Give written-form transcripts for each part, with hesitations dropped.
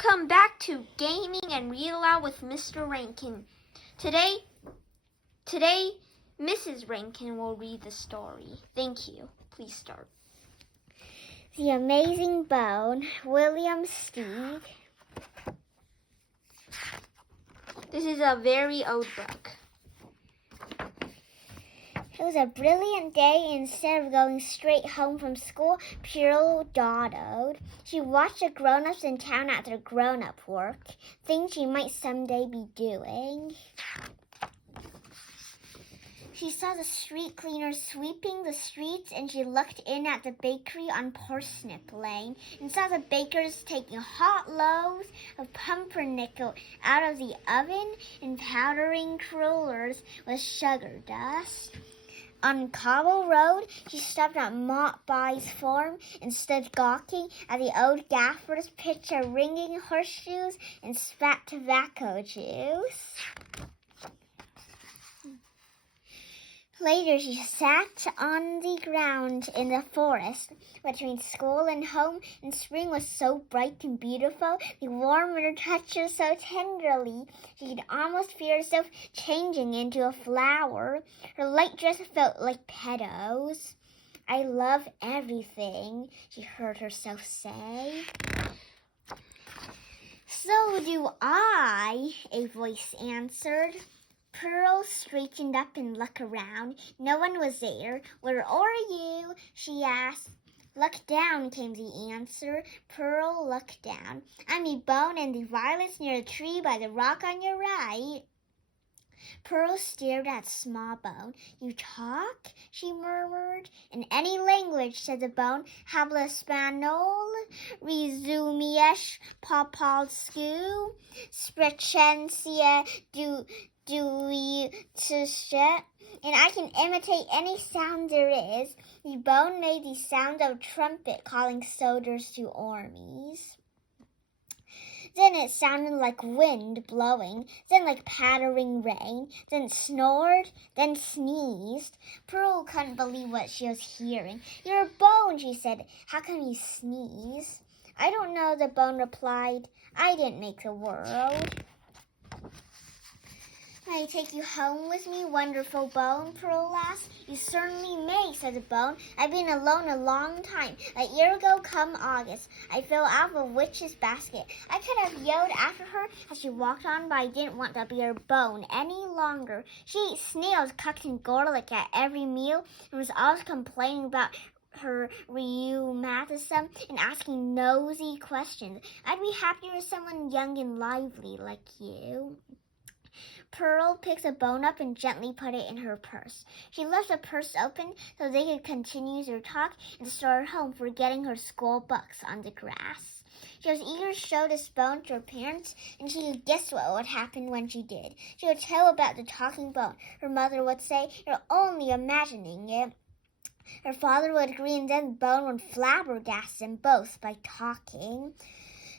Welcome back to Gaming and Read Aloud with Mr. Rankin. Today, Mrs. Rankin will read the story. Thank you. Please start. The Amazing Bone, William Steig. This is a very old book. It was a brilliant day. Instead of going straight home from school, Pearl dawdled. She watched the grown-ups in town at their grown-up work, things she might someday be doing. She saw the street cleaners sweeping the streets, and she looked in at the bakery on Parsnip Lane and saw the bakers taking hot loaves of pumpernickel out of the oven and powdering crullers with sugar dust. On Cobble Road, she stopped at Mottby's farm and stood gawking at the old gaffer's pitcher ringing horseshoes and spat tobacco juice. Later, she sat on the ground in the forest between school and home, and spring was so bright and beautiful, the warmer touched her so tenderly, she could almost feel herself changing into a flower. Her light dress felt like petals. "I love everything," she heard herself say. "So do I," a voice answered. Pearl straightened up and looked around. No one was there. "Where are you?" she asked. "Look down," came the answer. Pearl looked down. "I'm a bone and the violets near the tree by the rock on your right." Pearl stared at Small Bone. "You talk?" she murmured. "In any language," said the bone. "Habla español, resumiesz po polsku, sprechencia and I can imitate any sound there is." The bone made the sound of a trumpet calling soldiers to armies. Then it sounded like wind blowing, then like pattering rain, then it snored, then sneezed. Pearl couldn't believe what she was hearing. "You're a bone," she said. "How come you sneeze?" "I don't know," the bone replied. "I didn't make the world." "May I take you home with me, wonderful bone?" Pearl asked. "You certainly may," said the bone. "I've been alone a long time. A year ago come August, I fell out of a witch's basket. I could have yelled after her as she walked on, but I didn't want to be her bone any longer. She ate snails cooked in garlic at every meal and was always complaining about her rheumatism and asking nosy questions. I'd be happier with someone young and lively like you." Pearl picked the bone up and gently put it in her purse. She left the purse open so they could continue their talk and started home, forgetting her school books on the grass. She was eager to show this bone to her parents, and she could guess what would happen when she did. She would tell about the talking bone. Her mother would say, "You're only imagining it." Her father would agree, and then the bone would flabbergast them both by talking.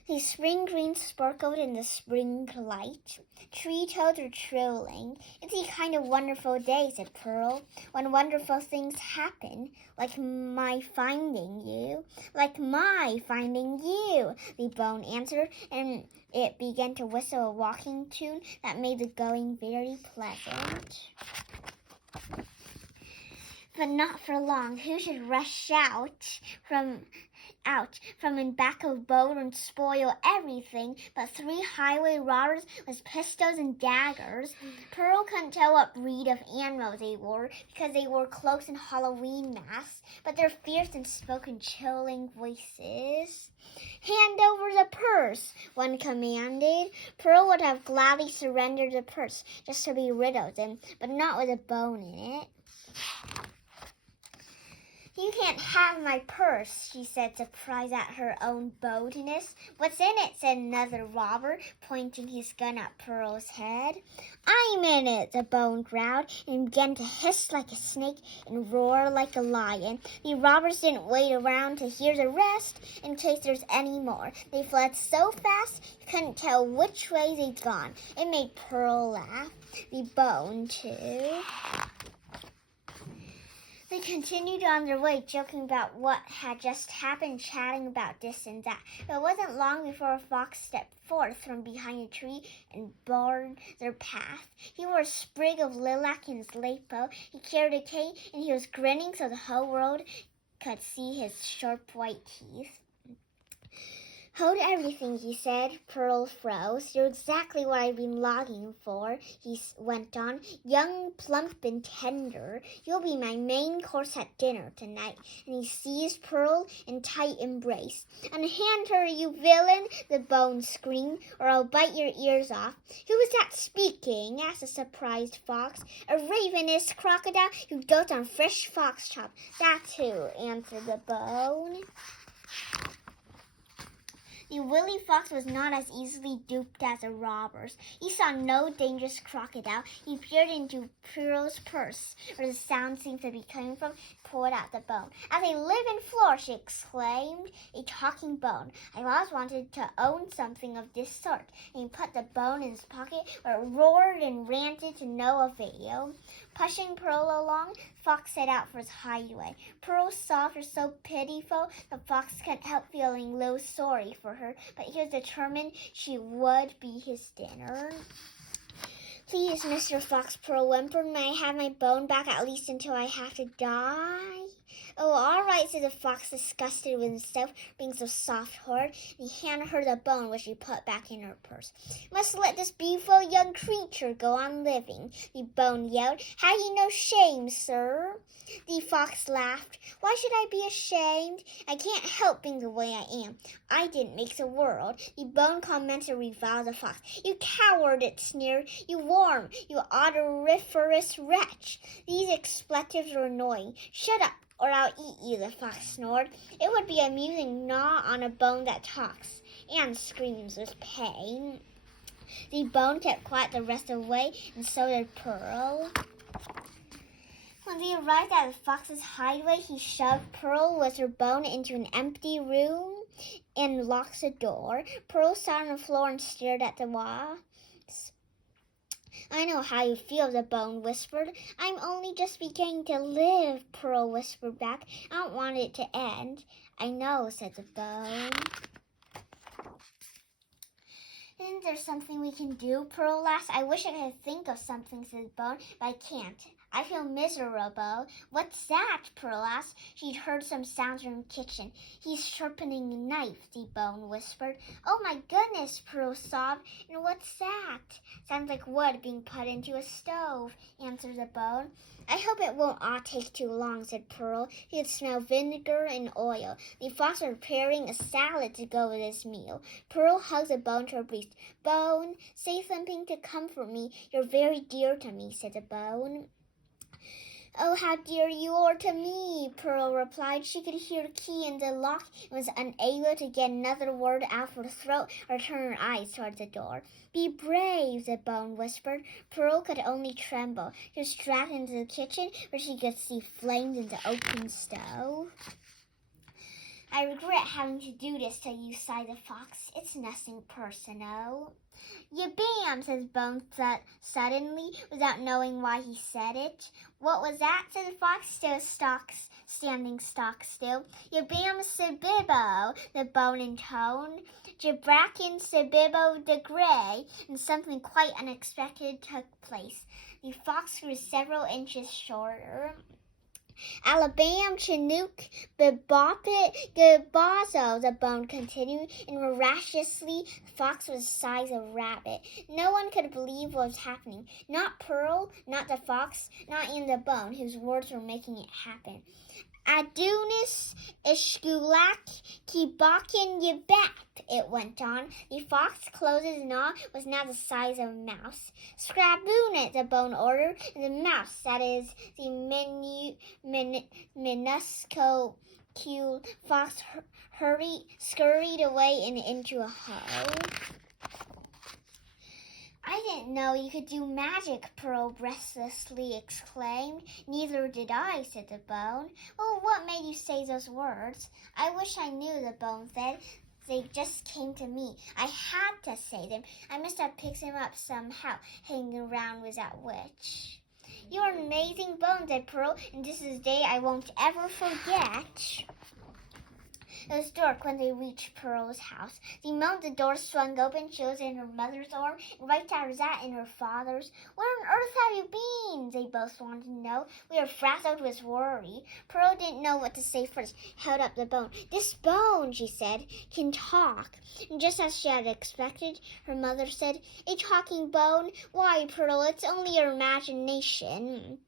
The spring green sparkled in the spring light. Tree toads were trilling. "It's a kind of wonderful day," said Pearl, "when wonderful things happen, like my finding you." "Like my finding you," the bone answered, and it began to whistle a walking tune that made the going very pleasant. But not for long. Who should rush out from in back of boat and spoil everything but 3 highway robbers with pistols and daggers. Pearl couldn't tell what breed of animals they were because they wore cloaks and Halloween masks, but their fierce and spoke in chilling voices. "Hand over the purse," one commanded. Pearl would have gladly surrendered the purse just to be rid of them, but not with a bone in it. "You can't have my purse," she said, surprised at her own boldness. "What's in it?" said another robber, pointing his gun at Pearl's head. "I'm in it," the bone growled, and began to hiss like a snake and roar like a lion. The robbers didn't wait around to hear the rest in case there's any more. They fled so fast you couldn't tell which way they'd gone. It made Pearl laugh. The bone, too. They continued on their way, joking about what had just happened, chatting about this and that. But it wasn't long before a fox stepped forth from behind a tree and barred their path. He wore a sprig of lilac in his lapel. He carried a cane, and he was grinning so the whole world could see his sharp white teeth. "Hold everything," he said. Pearl froze. "You're exactly what I've been longing for," he went on. "Young, plump, and tender. You'll be my main course at dinner tonight." And he seized Pearl in tight embrace. "Unhand her, you villain," the bone screamed, "or I'll bite your ears off." "Who was that speaking?" asked the surprised fox. "A ravenous crocodile who dotes on fresh fox chop. That's who," answered the bone. The wily fox was not as easily duped as the robbers. He saw no dangerous crocodile. He peered into Pearl's purse, where the sound seemed to be coming from, pulled out the bone. "As a living floor," she exclaimed, "a talking bone. I've always wanted to own something of this sort." And he put the bone in his pocket, where it roared and ranted to no avail. Pushing Pearl along, Fox set out for his hideaway. Pearl's soft was so pitiful, the fox couldn't help feeling a little sorry for her, but he was determined she would be his dinner. "Please, Mr. Fox," Pearl whimpered, "may I have my bone back at least until I have to die?" "Oh, all right," said the fox, disgusted with himself being so soft-hearted, and he handed her the bone, which she put back in her purse. "Must let this beautiful young creature go on living," the bone yelled. "Have you no shame, sir?" The fox laughed. "Why should I be ashamed? I can't help being the way I am. I didn't make the world." The bone commented and reviled the fox. "You coward," it sneered. "You worm, you odoriferous wretch." These expletives were annoying. "Shut up, or I'll eat you," the fox snored. It would be amusing gnaw on a bone that talks and screams with pain. The bone kept quiet the rest of the way, and so did Pearl. When they arrived at the fox's hideaway, he shoved Pearl with her bone into an empty room and locked the door. Pearl sat on the floor and stared at the walls. "I know how you feel," the bone whispered. "I'm only just beginning to live," Pearl whispered back. "I don't want it to end." "I know," said the bone. "Isn't there something we can do?" Pearl asked. "I wish I could think of something," said the bone, "but I can't. I feel miserable." "What's that?" Pearl asked. She'd heard some sounds from the kitchen. "He's sharpening a knife," the bone whispered. "Oh my goodness," Pearl sobbed. "And what's that?" "Sounds like wood being put into a stove," answered the bone. "I hope it won't all take too long," said Pearl. He could smell vinegar and oil. The fox was preparing a salad to go with his meal. Pearl hugged the bone to her breast. "Bone, say something to comfort me. You're very dear to me," said the bone. "Oh, how dear you are to me," Pearl replied. She could hear the key in the lock and was unable to get another word out of her throat or turn her eyes toward the door. "Be brave," the bone whispered. Pearl could only tremble. She was dragged into the kitchen where she could see flames in the open stove. "I regret having to do this to you," sighed the fox. "It's nothing personal." "Yabam," said Bone suddenly, without knowing why he said it. "What was that?" said the fox, standing stock still. "Yabam Sibibbo," the Bone intoned. "Jabrakin Sibibbo de Grey," and something quite unexpected took place. The fox grew several inches shorter. "Alabam, Chinook, Biboppet, Gabazo," the bone continued, and miraculously the fox was the size of a rabbit. No one could believe what was happening. Not Pearl, not the fox, not even the bone, whose words were making it happen. "Adunis, Ishkulak, Kibakin, Yabap," it went on. The fox, closed his jaw, was now the size of a mouse. "Scraboon it," the bone ordered, and the mouse, that is, the minuscule fox, scurried away and into a hole. "I didn't know you could do magic," Pearl breathlessly exclaimed. "Neither did I," said the bone. "Well, what made you say those words?" "I wish I knew," the bone said. "They just came to me. I had to say them. I must have picked them up somehow, hanging around with that witch." "You're an amazing bone," said Pearl, "and this is a day I won't ever forget." It was dark when they reached Pearl's house. The moment the door swung open, she was in her mother's arm, and right after that in her father's. "Where on earth have you been?" they both wanted to know. "We are frazzled with worry." Pearl didn't know what to say first. Held up the bone. "This bone," she said, "can talk." And just as she had expected, her mother said, "A talking bone? Why, Pearl, it's only your imagination."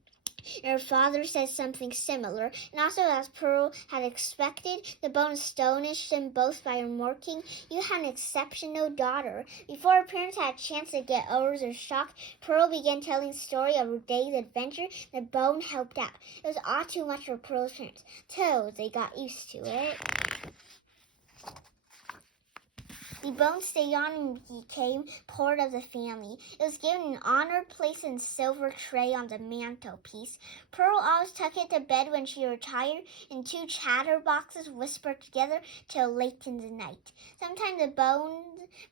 And her father said something similar, and also as Pearl had expected, the bone astonished them both by remarking, "You had an exceptional daughter." Before her parents had a chance to get over their shock, Pearl began telling the story of her day's adventure. The bone helped out. It was all too much for Pearl's parents, till they got used to it. The bone stayed on and became part of the family. It was given an honored place in a silver tray on the mantelpiece. Pearl always took it to bed when she retired, and two chatterboxes whispered together till late in the night. Sometimes the bone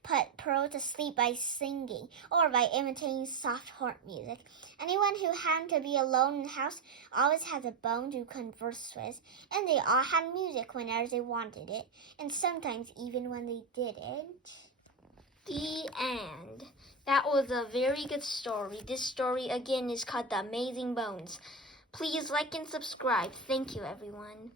put Pearl to sleep by singing or by imitating soft harp music. Anyone who happened to be alone in the house always had a bone to converse with, and they all had music whenever they wanted it, and sometimes even when they didn't. The end. That was a very good story. This story again is called The Amazing Bones. Please like and subscribe. Thank you, everyone.